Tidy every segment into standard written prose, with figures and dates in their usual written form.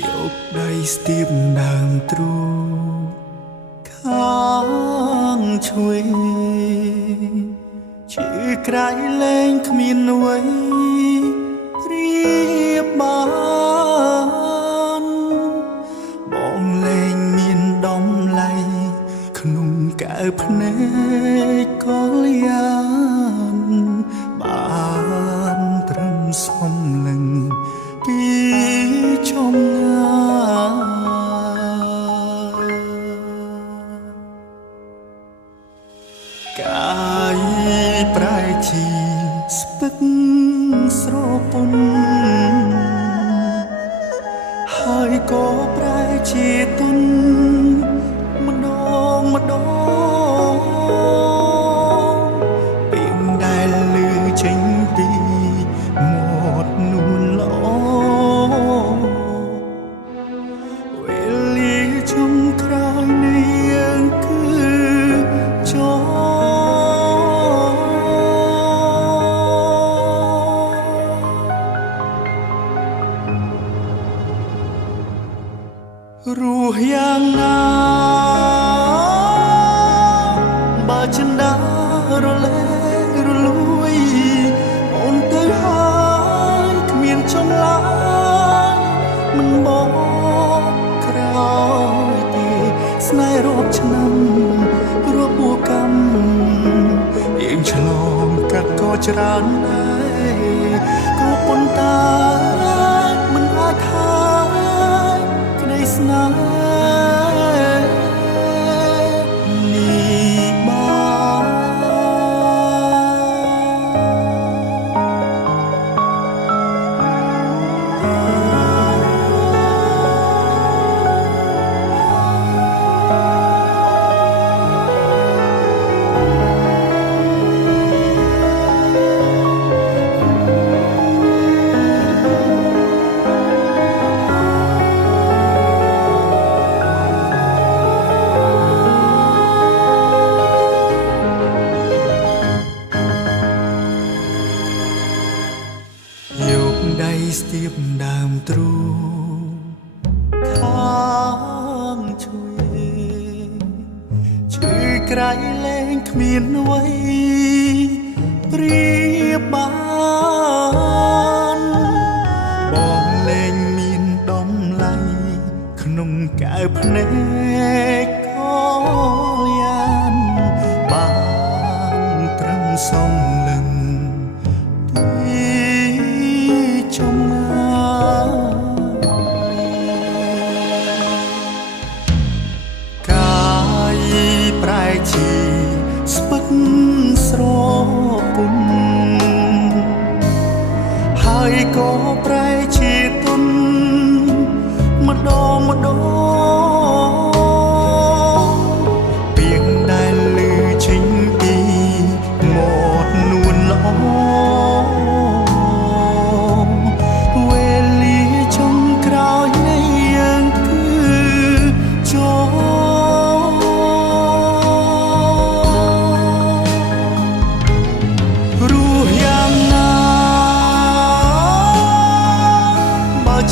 យកដៃស្ទាបដើមទ្រូងខាងឆ្វេងជាក្រៃលែងគ្មានអ្វីប្រៀបបានបងលែងមានដំឡៃក្នុងកែវភ្នែកក៏លៀនបានត្រឹមសំលឹងពីចំកាយប្រែជាស្ពឹកស្រពន់ហើយក៏ប្រែជាទុនម្ដងម្ដងពេលដែលលឺចេញពីមាត់នួនល្អវេលាចុងក្រោយនៃយើងគឺចរស់យ៉ាងណាបើចិនដារលែរលួយអូនទៅហើយគ្មានចម្លើយមិនบอกក្រោយទេស្នេហ៍រាប់ឆ្នាំរាប់បួកម្មយើងឆ្លងកាត់ក៏ច្រើនដែរក៏ប៉ុន្តែមិនអាចហើយក្តីស្នេហ៍នេះបានយកដៃស្ទាបដើមទ្រូងខាងឆ្វេងឈឺក្រៃលែងគ្មានអ្វីប្រៀបបានបងលែងមានដំឡៃក្នុងកែវភ្នែកក៏យ៉ាងបានត្រឹមសំលឹងប្រែជាស្ពឹកស្រពន់ហើយក៏ប្រែជាទុនម្ដងម្ដងពាក្យដែលឮចេញពីមាត់នួនល្អវេលាចុងក្រោយនៃយើងគឺច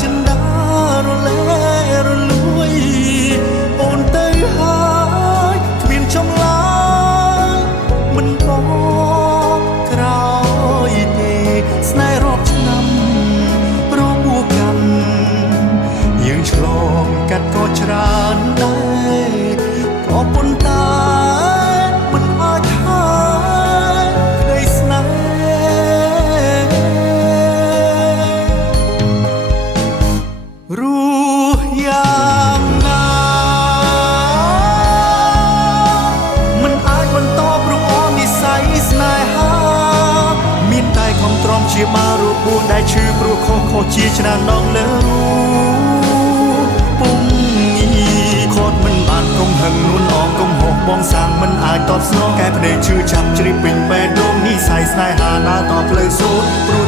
ចិនដារលែរលួ ជាបារូបួនដែលឈឺព្រោះខុសជាច្រើនដងលើពុំងីខត់មិនបានកុំហឹងនួនអងកុំហោះបងសាំងមិនអាចតបស្នងកែភ្នែកឈឺចាប់ជ្រាបពេញបេះដូងនេះស័យស្នេហាដើរតផ្លូវសូត្រព្រោះ